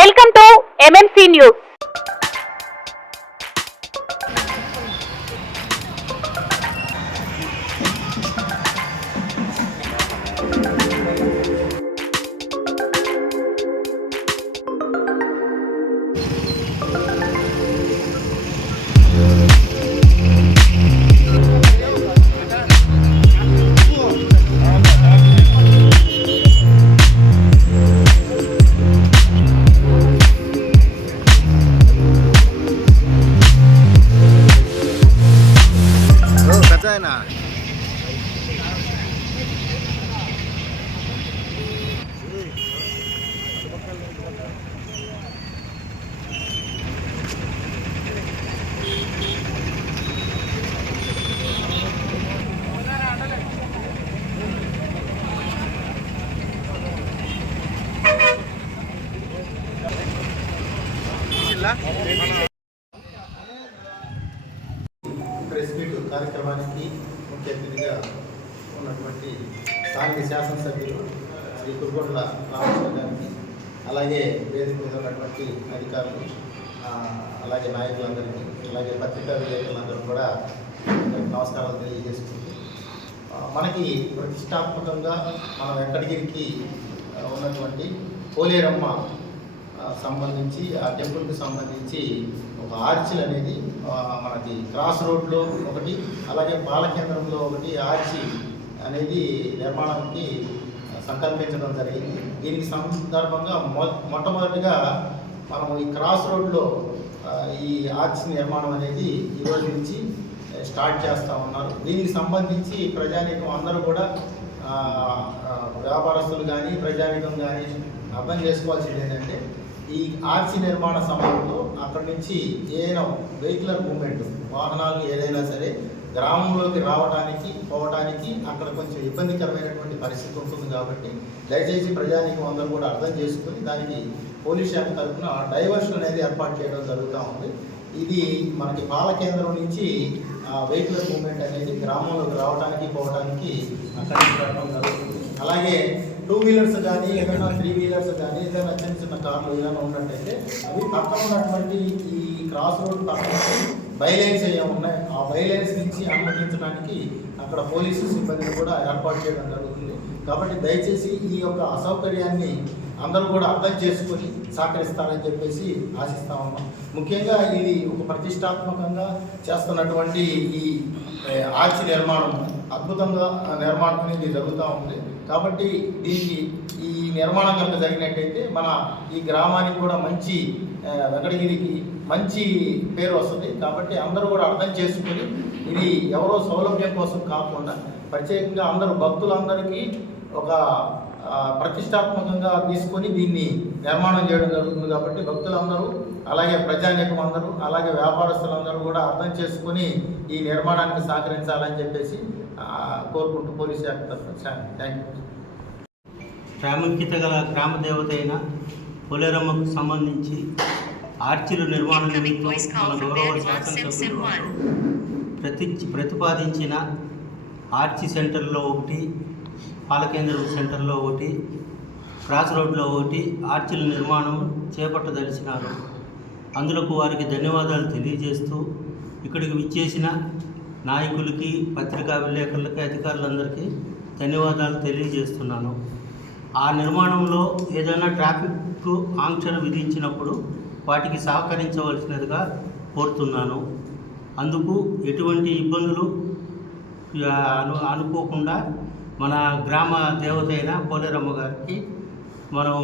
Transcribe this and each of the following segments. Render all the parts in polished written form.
Welcome to MMC news. Press meet కార్యక్రమానికి ముఖ్య అతిథిగా ఉన్నటువంటి స్థానిక శాసనసభ్యులు శ్రీ కురుగొండ్ల రామకృష్ణ గారికి, అలాగే వేదిక మీద ఉన్నటువంటి అధికారులు, అలాగే నాయకులందరికీ, అలాగే పత్రికా విలేకరులందరూ కూడా నమస్కారాలు తెలియజేసుకుంటూ, మనకి ప్రతిష్టాత్మకంగా మన వెంకటగిరికి ఉన్నటువంటి పోలేరమ్మ సంబంధించి ఆ టెంపుల్కి సంబంధించి ఒక ఆర్చిల్ అనేది మనకి క్రాస్ రోడ్లో ఒకటి, అలాగే బాలకేంద్రంలో ఒకటి ఆర్చి అనేది నిర్మాణానికి సంకల్పించడం జరిగింది. దీనికి సందర్భంగా మొట్టమొదటిగా మనం ఈ క్రాస్ రోడ్లో ఈ ఆర్చి నిర్మాణం అనేది ఈరోజు నుంచి స్టార్ట్ చేస్తూ ఉన్నారు. దీనికి సంబంధించి ప్రజానీకం అందరూ కూడా వ్యాపారస్తులు కానీ ప్రజానీకం కానీ అర్థం చేసుకోవాల్సింది ఏంటంటే, ఈ ఆర్చి నిర్మాణ సమయంలో అక్కడి నుంచి ఏదైనా వెహికులర్ మూవ్మెంట్, వాహనాలు ఏదైనా సరే గ్రామంలోకి రావడానికి పోవడానికి అక్కడ కొంచెం ఇబ్బందికరమైనటువంటి పరిస్థితి ఉంటుంది. కాబట్టి దయచేసి ప్రజానీకం అందరూ కూడా అర్థం చేసుకుని దానికి పోలీస్ శాఖ తరఫున డైవర్షన్ అనేది ఏర్పాటు చేయడం జరుగుతూ ఉంది. ఇది మనకి బాలకేంద్రం నుంచి వెహికులర్ మూవ్మెంట్ అనేది గ్రామంలోకి రావడానికి పోవడానికి అక్కడి నుంచి పెట్టడం జరుగుతుంది. అలాగే 2 వీలర్స్ కానీ ఏదైనా 3 వీలర్స్ కానీ ఏదైనా చిన్న చిన్న కార్లు ఏదైనా ఉన్నట్టయితే అవి పక్కన ఉన్నటువంటి ఈ క్రాస్ రోడ్ పక్కన బైలైన్స్ ఏమైనా ఉన్నాయి, ఆ బైలైన్స్ నుంచి అనుమతించడానికి అక్కడ పోలీసు సిబ్బందిని కూడా ఏర్పాటు చేయడం జరుగుతుంది. కాబట్టి దయచేసి ఈ యొక్క అసౌకర్యాన్ని అందరూ కూడా అర్థం చేసుకొని సహకరిస్తారని చెప్పేసి ఆశిస్తా ఉన్నాం. ముఖ్యంగా ఇది ఒక ప్రతిష్టాత్మకంగా చేస్తున్నటువంటి ఈ ఆర్చి నిర్మాణం అద్భుతంగా నిర్మాణం అనేది జరుగుతూ ఉంది. కాబట్టి దీనికి ఈ నిర్మాణం కనుక జరిగినట్టయితే మన ఈ గ్రామానికి కూడా మంచి, వెంకటగిరికి మంచి పేరు వస్తుంది. కాబట్టి అందరూ కూడా అర్థం చేసుకొని ఇది ఎవరో సౌలభ్యం కోసం కాకుండా ప్రత్యేకంగా అందరూ భక్తులందరికీ ఒక ప్రతిష్టాత్మకంగా తీసుకొని దీన్ని నిర్మాణం చేయడం జరుగుతుంది. కాబట్టి భక్తులందరూ, అలాగే ప్రజానీకం అందరూ, అలాగే వ్యాపారస్తులందరూ కూడా అర్థం చేసుకొని ఈ నిర్మాణానికి సహకరించాలని చెప్పేసి కోరుకుంటూ పోలీస్ శాఖ తరఫున థ్యాంక్ యూ. ప్రాముఖ్యత గల గ్రామ దేవత అయిన పోలేరమ్మకు సంబంధించి ఆర్చిల నిర్మాణం నిమిత్తం మన గౌరవ శాసనసభ్యులు ప్రతిపాదించిన ఆర్చి సెంటర్లో ఒకటి, బాలకేంద్రం సెంటర్లో ఒకటి, క్రాస్ రోడ్లో ఒకటి ఆర్చిల నిర్మాణం చేపట్టదలిచినారు. అందులకు వారికి ధన్యవాదాలు తెలియజేస్తూ ఇక్కడికి విచ్చేసిన నాయకులకి, పత్రికా విలేకరులకి, అధికారులందరికీ ధన్యవాదాలు తెలియజేస్తున్నాను. ఆ నిర్మాణంలో ఏదైనా ట్రాఫిక్ ఆంక్షలు విధించినప్పుడు వాటికి సహకరించవలసినదిగా కోరుతున్నాను. అందుకు ఎటువంటి ఇబ్బందులు అనుకోకుండా మన గ్రామ దేవత అయిన పోలేరమ్మ గారికి మనం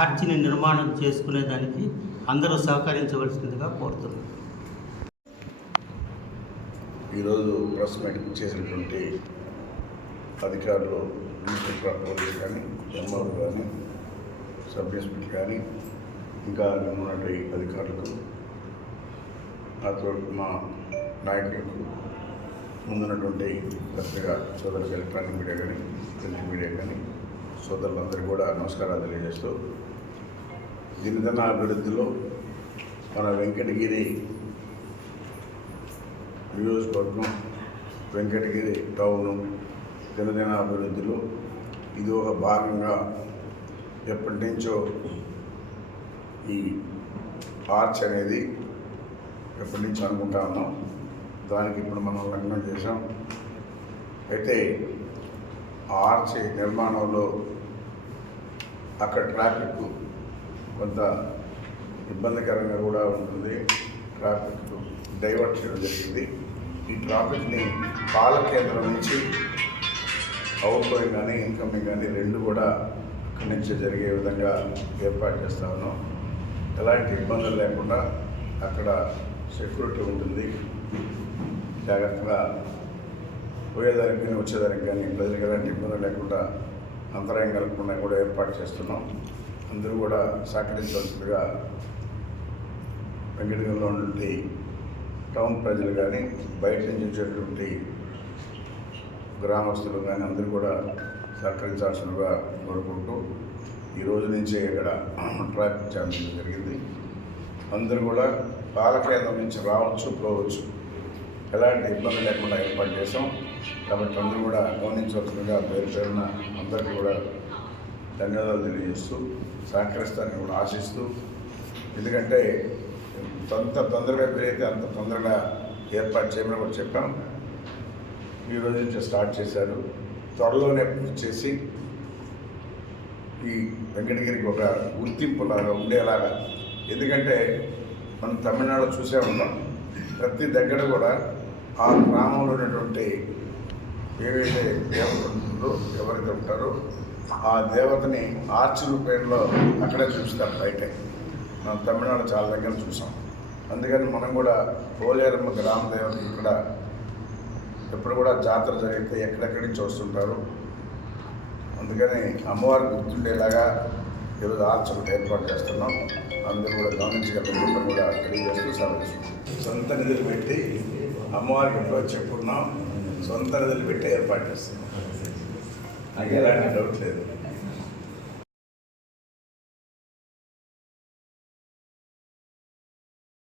ఆర్చిని నిర్మాణం చేసుకునేదానికి అందరూ సహకరించవలసిందిగా కోరుతున్నాను. ఈరోజు ప్రెస్ మీట్ చేసినటువంటి అధికారులు, ఇన్స్పెక్టర్ పోలీస్ కానీ, ఎంఆర్ఓ కానీ, సబ్ ఇన్స్పెక్టర్ కానీ, ఇంకా ఉన్నటువంటి అధికారులకు, నాతో మా నాయకులకు, ముందున్నటువంటి పత్రికా సోదరులకు, ఎలక్ట్రానిక్ మీడియా కానీ, ప్రింట్ మీడియా కానీ సోదరులందరికీ కూడా నమస్కారాలు తెలియజేస్తూ, దినదిన అభివృద్ధిలో మన వెంకటగిరి నియోజకవర్గం, వెంకటగిరి టౌను దినదిన అభివృద్ధిలో ఇది ఒక భాగంగా ఎప్పటి నుంచో ఈ ఆర్చ్ అనేది ఎప్పటి నుంచి అనుకుంటా ఉన్నాం. దానికి ఇప్పుడు మనం లగ్నం చేసాం. అయితే ఆర్చ్ నిర్మాణంలో అక్కడ ట్రాఫిక్ కొంత ఇబ్బందికరంగా కూడా ఉంటుంది. ట్రాఫిక్ డైవర్ట్ చేయడం జరిగింది. ఈ ట్రాఫిక్ని పాల కేంద్రం నుంచి అవుట్ గోయింగ్ కానీ ఇన్కమింగ్ కానీ రెండు కూడా అక్కడి నుంచి జరిగే విధంగా ఏర్పాటు చేస్తా ఉన్నాం. ఎలాంటి ఇబ్బందులు లేకుండా అక్కడ సెక్యూరిటీ ఉంటుంది. జాగ్రత్తగా పోయేదానికి కానీ వచ్చేదానికి కానీ ప్రజలకు ఎలాంటి ఇబ్బందులు లేకుండా అంతరాయం కలగకుండా కూడా ఏర్పాటు చేస్తున్నాం. అందరూ కూడా సహకరించవలసిందిగా వెంకటగిరిలో ఉన్నటువంటి టౌన్ ప్రజలు కానీ బయట నుంచి వచ్చేటువంటి గ్రామస్తులు కానీ అందరూ కూడా సహకరించాల్సిందిగా కోరుకుంటూ ఈ రోజు నుంచే ఇక్కడ ట్రాఫిక్ జామ్ జరిగింది. అందరూ కూడా పాలకేంద్రం నుంచి రావచ్చు పోవచ్చు, ఎలాంటి ఇబ్బంది లేకుండా ఏర్పాటు చేసాం. కాబట్టి అందరూ కూడా గమనించవలసిందిగా పేరు పేరున అందరికీ కూడా ధన్యవాదాలు తెలియజేస్తూ సహకరిస్తారని కూడా ఆశిస్తూ, ఎందుకంటే అంత తొందరగా వీలైతే అంత తొందరగా ఏర్పాటు చేయమని కూడా చెప్పాం. ఈ రోజు నుంచి స్టార్ట్ చేశారు. త్వరలోనే పూర్తి చేసి ఈ వెంకటగిరికి ఒక గుర్తింపులాగా ఉండేలాగా, ఎందుకంటే మనం తమిళనాడు చూసే ఉంటాం. ప్రతి దగ్గర కూడా ఆ గ్రామంలో ఉన్నటువంటి ఏవైతే దేవతలు ఉంటుందో ఎవరైతే ఉంటారో ఆ దేవతని ఆర్చ్ రూపంలో అక్కడే చూస్తారు బయటే. మనం తమిళనాడు చాలా దగ్గర చూసాం. అందుకని మనం కూడా పోలేరమ్మ గ్రామ దేవత ఇక్కడ ఎప్పుడు కూడా జాతర జరిగితే ఎక్కడెక్కడి నుంచి వస్తుంటారు. అందుకని అమ్మవారికి గుర్తుండేలాగా ఈరోజు ఆర్చ్ ఒకటి ఏర్పాటు చేస్తున్నాం. అందరూ కూడా గమనించగలిగిన కూడా తెలియజేస్తూ సెలవు. సొంత నిధులు పెట్టి అమ్మవారికి ఎప్పుడో చెప్పుకున్నాం. సొంత నిధులు పెట్టి ఏర్పాటు చేస్తున్నాం. నాకు ఎలాంటి డౌట్ లేదు.